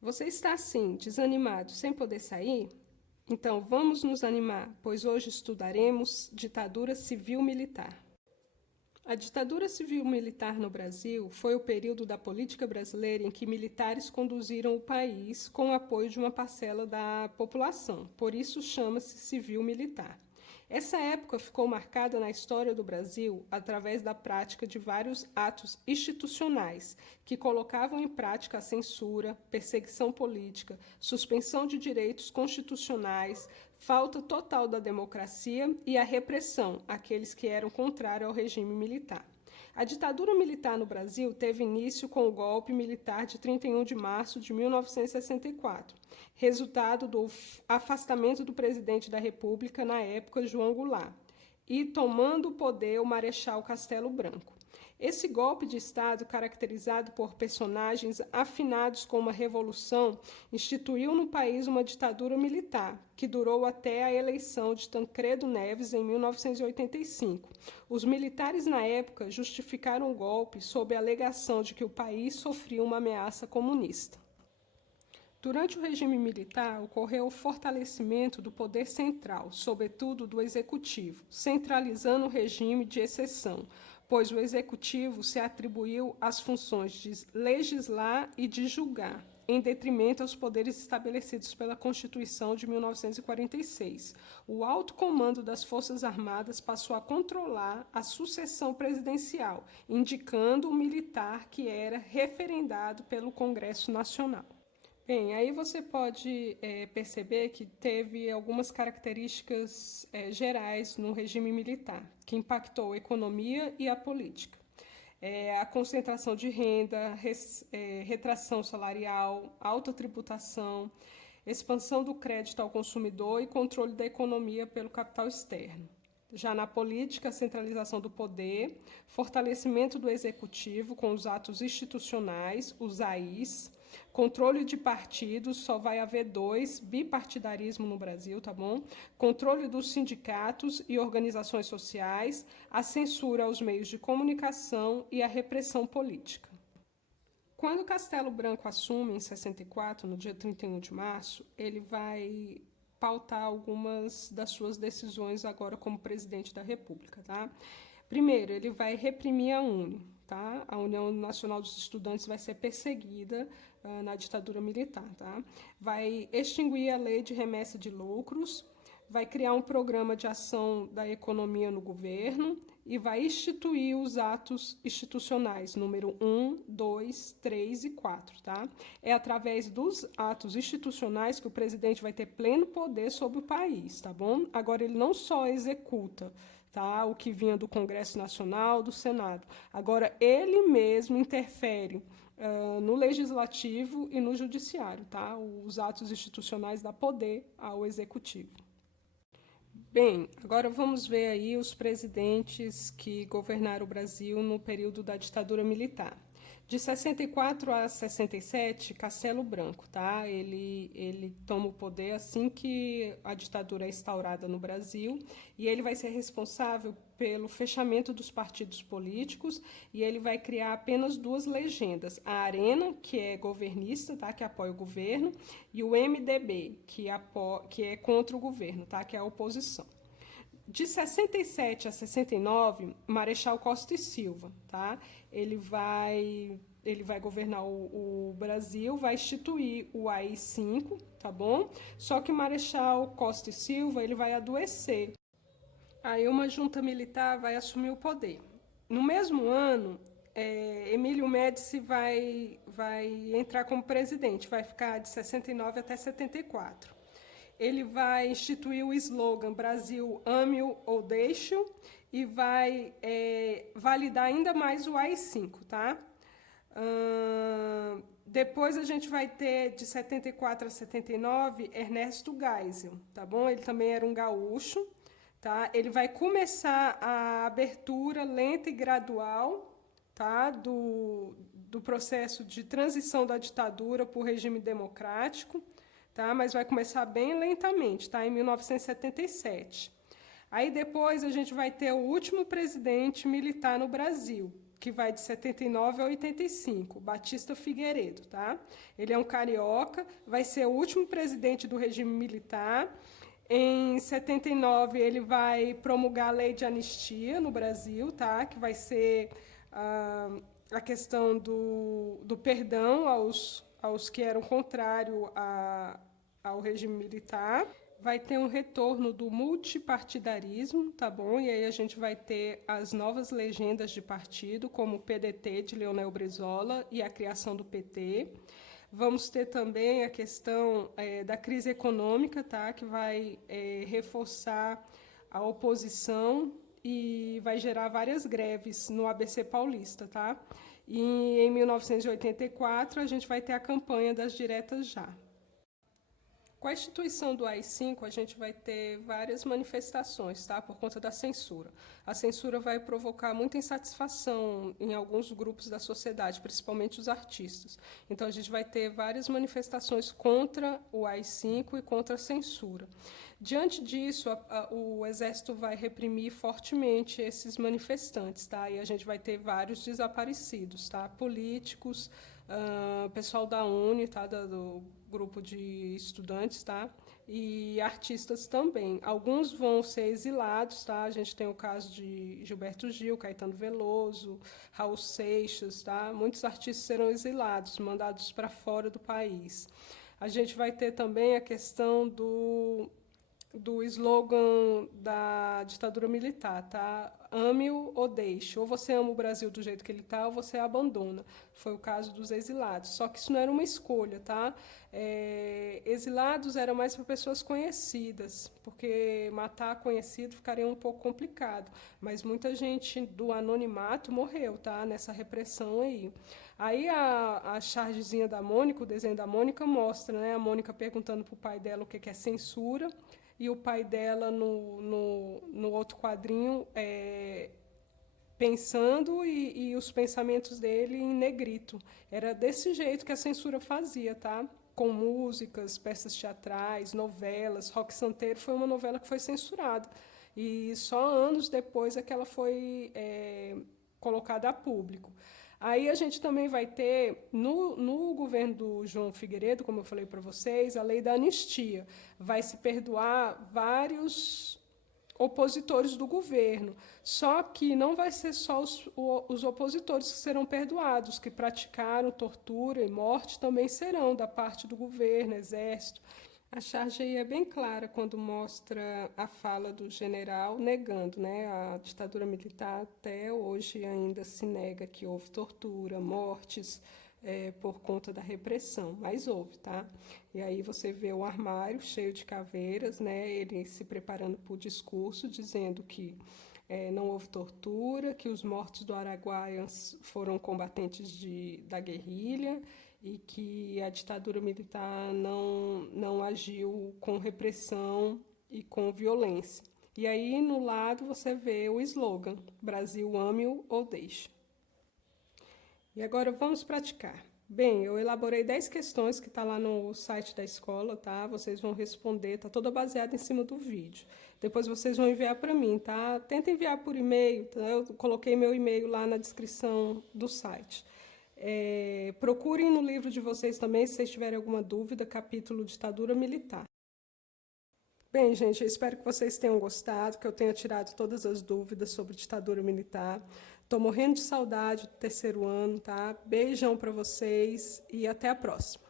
Você está assim, desanimado, sem poder sair? Então vamos nos animar, pois hoje estudaremos ditadura civil-militar. A ditadura civil-militar no Brasil foi o período da política brasileira em que militares conduziram o país com o apoio de uma parcela da população, por isso chama-se civil-militar. Essa época ficou marcada na história do Brasil através da prática de vários atos institucionais que colocavam em prática a censura, perseguição política, suspensão de direitos constitucionais, falta total da democracia e a repressão àqueles que eram contrários ao regime militar. A ditadura militar no Brasil teve início com o golpe militar de 31 de março de 1964, resultado do afastamento do presidente da República, na época, João Goulart, e tomando o poder o Marechal Castelo Branco. Esse golpe de Estado, caracterizado por personagens afinados com uma revolução, instituiu no país uma ditadura militar, que durou até a eleição de Tancredo Neves em 1985. Os militares, na época, justificaram o golpe sob a alegação de que o país sofria uma ameaça comunista. Durante o regime militar, ocorreu o fortalecimento do poder central, sobretudo do executivo, centralizando o regime de exceção, pois o executivo se atribuiu as funções de legislar e de julgar, em detrimento aos poderes estabelecidos pela Constituição de 1946. O alto comando das Forças Armadas passou a controlar a sucessão presidencial, indicando o militar que era referendado pelo Congresso Nacional. Bem, aí você pode perceber que teve algumas características gerais no regime militar, que impactou a economia e a política. A concentração de renda, retração salarial, alta tributação, expansão do crédito ao consumidor e controle da economia pelo capital externo. Já na política, a centralização do poder, fortalecimento do executivo com os atos institucionais, os AIs, controle de partidos, só vai haver 2, bipartidarismo no Brasil, tá bom? Controle dos sindicatos e organizações sociais, a censura aos meios de comunicação e a repressão política. Quando Castelo Branco assume em 64, no dia 31 de março, ele vai pautar algumas das suas decisões agora como presidente da República, tá? Primeiro, ele vai reprimir a UNE, tá? A União Nacional dos Estudantes vai ser perseguida na ditadura militar, tá? Vai extinguir a lei de remessa de lucros, vai criar um programa de ação da economia no governo e vai instituir os atos institucionais, número 1, 2, 3 e 4, tá? É através dos atos institucionais que o presidente vai ter pleno poder sobre o país, tá bom? Agora, ele não só executa, tá, o que vinha do Congresso Nacional, do Senado. Agora, ele mesmo interfere no Legislativo e no Judiciário, tá? Os atos institucionais dão poder ao Executivo. Bem, agora vamos ver aí os presidentes que governaram o Brasil no período da ditadura militar. De 64 a 67, Castelo Branco, tá? Ele toma o poder assim que a ditadura é instaurada no Brasil e ele vai ser responsável pelo fechamento dos partidos políticos e ele vai criar apenas 2 legendas, a Arena, que é governista, tá? Que apoia o governo, e o MDB, que é contra o governo, tá? Que é a oposição. De 67 a 69, Marechal Costa e Silva, tá? Ele vai governar o Brasil, vai instituir o AI-5, tá bom? Só que o Marechal Costa e Silva, ele vai adoecer. Aí uma junta militar vai assumir o poder. No mesmo ano, Emílio Médici vai entrar como presidente, vai ficar de 69 até 74. Ele vai instituir o slogan Brasil ame-o ou deixe-o e vai validar ainda mais o AI-5, tá? Depois a gente vai ter, de 74 a 79, Ernesto Geisel, tá bom? Ele também era um gaúcho, tá? Ele vai começar a abertura lenta e gradual, tá? do processo de transição da ditadura para o regime democrático, tá? Mas vai começar bem lentamente, tá? Em 1977. Aí depois a gente vai ter o último presidente militar no Brasil, que vai de 79 a 85, Batista Figueiredo, tá? Ele é um carioca, vai ser o último presidente do regime militar. Em 79, ele vai promulgar a lei de anistia no Brasil, tá? Que vai ser a questão do perdão aos que eram contrários ao regime militar. Vai ter um retorno do multipartidarismo, tá bom? E aí a gente vai ter as novas legendas de partido, como o PDT de Leonel Brizola e a criação do PT. Vamos ter também a questão da crise econômica, tá? Que vai reforçar a oposição e vai gerar várias greves no ABC Paulista, tá? E em 1984 a gente vai ter a campanha das diretas já. Com a instituição do AI-5, a gente vai ter várias manifestações, tá? Por conta da censura. A censura vai provocar muita insatisfação em alguns grupos da sociedade, principalmente os artistas. Então, a gente vai ter várias manifestações contra o AI-5 e contra a censura. Diante disso, o Exército vai reprimir fortemente esses manifestantes, tá? E a gente vai ter vários desaparecidos, tá? Políticos, pessoal da UNE, tá? Do grupo de estudantes, tá? E artistas também. Alguns vão ser exilados, tá? A gente tem o caso de Gilberto Gil, Caetano Veloso, Raul Seixas, tá? Muitos artistas serão exilados, mandados para fora do país. A gente vai ter também a questão do slogan da ditadura militar, tá? Ame-o ou deixe. Ou você ama o Brasil do jeito que ele está, ou você abandona. Foi o caso dos exilados. Só que isso não era uma escolha, tá? Exilados era mais para pessoas conhecidas, porque matar conhecido ficaria um pouco complicado. Mas muita gente do anonimato morreu, tá? Nessa repressão aí. Aí a chargezinha da Mônica, o desenho da Mônica, mostra, né? A Mônica perguntando para o pai dela o que é censura, e o pai dela, no outro quadrinho, pensando e os pensamentos dele em negrito. Era desse jeito que a censura fazia, tá? Com músicas, peças teatrais, novelas. Roque Santeiro foi uma novela que foi censurada. E só anos depois é que ela foi colocada a público. Aí a gente também vai ter, no governo do João Figueiredo, como eu falei para vocês, a lei da anistia. Vai se perdoar vários opositores do governo. Só que não vai ser só os opositores que serão perdoados, que praticaram tortura e morte também serão da parte do governo, exército. A charge aí é bem clara quando mostra a fala do general negando, né? A ditadura militar até hoje ainda se nega que houve tortura, mortes por conta da repressão, mas houve, tá? E aí você vê o armário cheio de caveiras, né? Ele se preparando para o discurso, dizendo que não houve tortura, que os mortos do Araguaia foram combatentes da guerrilha, e que a ditadura militar não agiu com repressão e com violência. E aí, no lado, você vê o slogan, Brasil ame-o ou deixe. E agora vamos praticar. Bem, eu elaborei 10 questões que está lá no site da escola, tá? Vocês vão responder, está toda baseada em cima do vídeo. Depois vocês vão enviar para mim, tá? Tenta enviar por e-mail, tá? Eu coloquei meu e-mail lá na descrição do site. Procurem no livro de vocês também, se vocês tiverem alguma dúvida, capítulo Ditadura Militar. Bem, gente, eu espero que vocês tenham gostado, que eu tenha tirado todas as dúvidas sobre ditadura militar. Estou morrendo de saudade do terceiro ano, tá? Beijão para vocês e até a próxima.